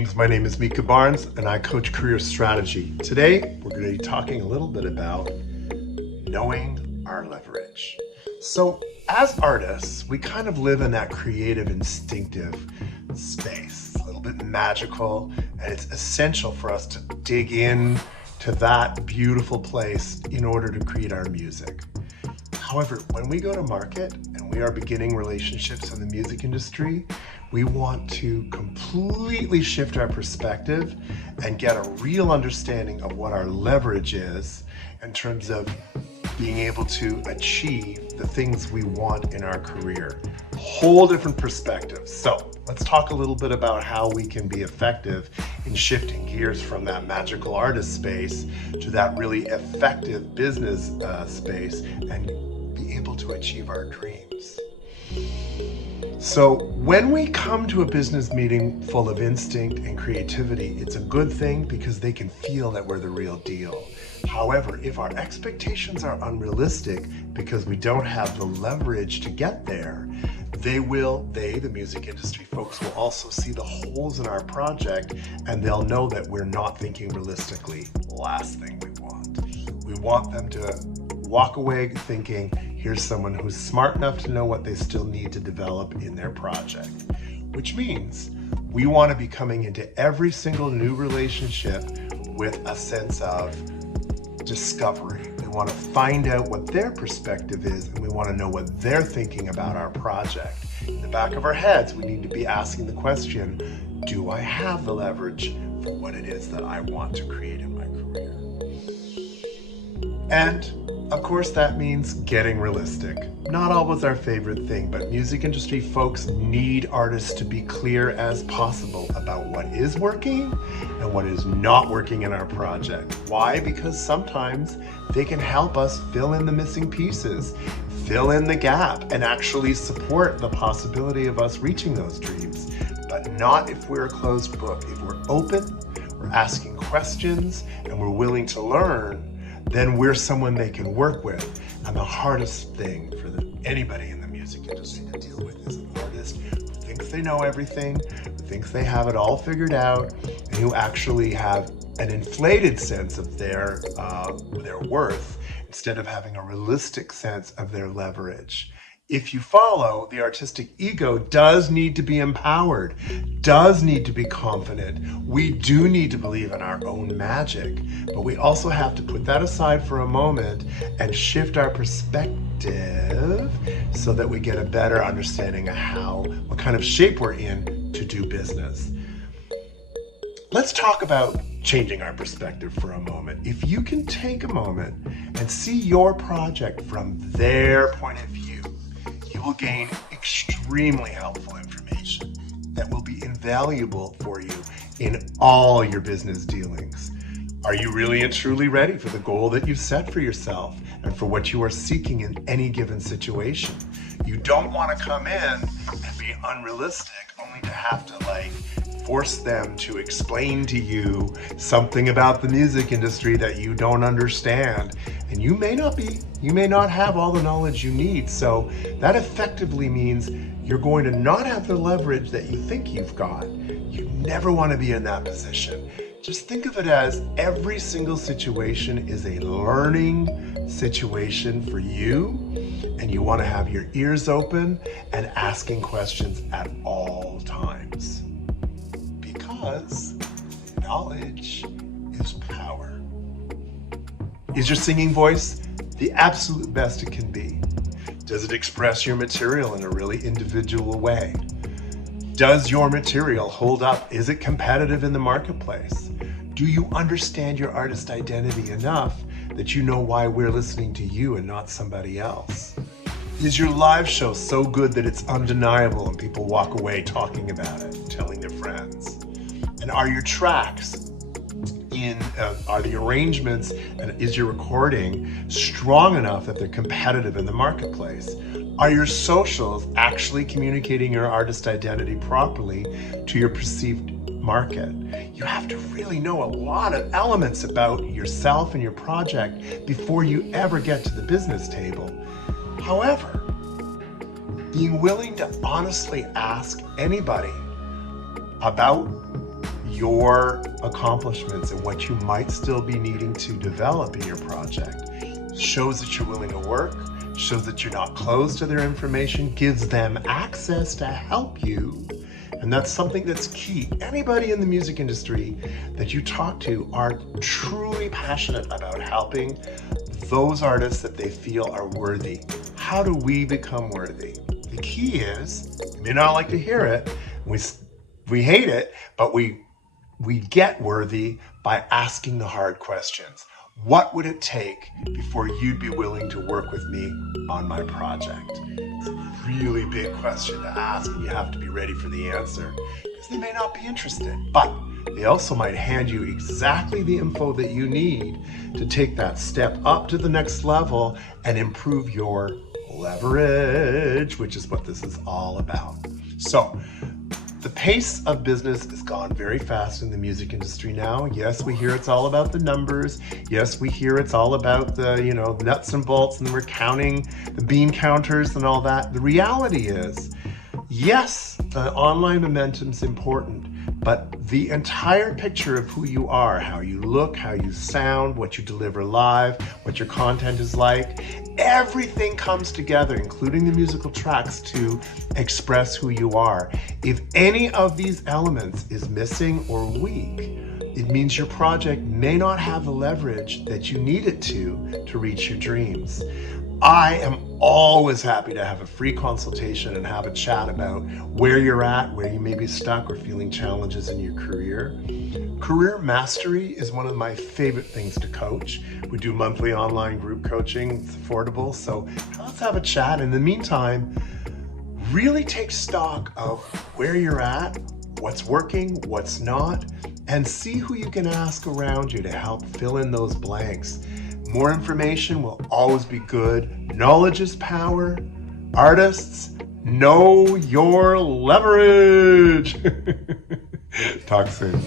Greetings, my name is Micah Barnes and I coach career strategy. Today, we're going to be talking a little bit about knowing our leverage. So as artists, we kind of live in that creative, instinctive space, a little bit magical, and it's essential for us to dig in to that beautiful place in order to create our music. However, when we go to market and we are beginning relationships in the music industry, we want to completely shift our perspective and get a real understanding of what our leverage is in terms of being able to achieve the things we want in our career. Whole different perspective. So let's talk a little bit about how we can be effective in shifting gears from that magical artist space to that really effective business space and be able to achieve our dreams. So when we come to a business meeting full of instinct and creativity, it's a good thing because they can feel that we're the real deal. However, if our expectations are unrealistic because we don't have the leverage to get there, the music industry folks will also see the holes in our project and they'll know that we're not thinking realistically. Last thing we want. We want them to walk away thinking, here's someone who's smart enough to know what they still need to develop in their project. Which means we want to be coming into every single new relationship with a sense of discovery. We want to find out what their perspective is and we want to know what they're thinking about our project. In the back of our heads, we need to be asking the question, do I have the leverage for what it is that I want to create in my career? And of course, that means getting realistic. Not always our favorite thing, but music industry folks need artists to be clear as possible about what is working and what is not working in our project. Why? Because sometimes they can help us fill in the missing pieces, fill in the gap, and actually support the possibility of us reaching those dreams. But not if we're a closed book. If we're open, we're asking questions, and we're willing to learn, then we're someone they can work with. And the hardest thing for anybody in the music industry to deal with is an artist who thinks they know everything, who thinks they have it all figured out, and who actually have an inflated sense of their worth instead of having a realistic sense of their leverage. If you follow, the artistic ego does need to be empowered, does need to be confident. We do need to believe in our own magic, but we also have to put that aside for a moment and shift our perspective so that we get a better understanding of what kind of shape we're in to do business. Let's talk about changing our perspective for a moment. If you can take a moment and see your project from their point of view, you will gain extremely helpful information that will be invaluable for you in all your business dealings. Are you really and truly ready for the goal that you've set for yourself and for what you are seeking in any given situation? You don't want to come in and be unrealistic only to have to force them to explain to you something about the music industry that you don't understand. And you may not have all the knowledge you need. So that effectively means you're going to not have the leverage that you think you've got. You never want to be in that position. Just think of it as every single situation is a learning situation for you, and you want to have your ears open and asking questions at all times. Because knowledge is power. Is your singing voice the absolute best it can be? Does it express your material in a really individual way? Does your material hold up? Is it competitive in the marketplace? Do you understand your artist identity enough that you know why we're listening to you and not somebody else? Is your live show so good that it's undeniable and people walk away talking about it, telling their friends? And are your tracks are the arrangements and is your recording strong enough that they're competitive in the marketplace? Are your socials actually communicating your artist identity properly to your perceived market? You have to really know a lot of elements about yourself and your project before you ever get to the business table. However, being willing to honestly ask anybody about your accomplishments and what you might still be needing to develop in your project. Shows that you're willing to work, shows that you're not closed to their information, gives them access to help you. And that's something that's key. Anybody in the music industry that you talk to are truly passionate about helping those artists that they feel are worthy. How do we become worthy? The key is, you may not like to hear it, we hate it, but we get worthy by asking the hard questions. What would it take before you'd be willing to work with me on my project? It's a really big question to ask, and you have to be ready for the answer, because they may not be interested, but they also might hand you exactly the info that you need to take that step up to the next level and improve your leverage, which is what this is all about. So, the pace of business has gone very fast in the music industry now. Yes, we hear it's all about the numbers. Yes, we hear it's all about the, nuts and bolts, and we're counting the bean counters and all that. The reality is, yes, the online momentum's important, but the entire picture of who you are, how you look, how you sound, what you deliver live, what your content is like, everything comes together, including the musical tracks, to express who you are. If any of these elements is missing or weak, it means your project may not have the leverage that you need it to reach your dreams. I am always happy to have a free consultation and have a chat about where you're at, where you may be stuck or feeling challenges in your career. Career mastery is one of my favorite things to coach. We do monthly online group coaching. It's affordable, so let's have a chat. In the meantime, really take stock of where you're at, what's working, what's not, and see who you can ask around you to help fill in those blanks. More information will always be good. Knowledge is power. Artists, know your leverage. Talk soon.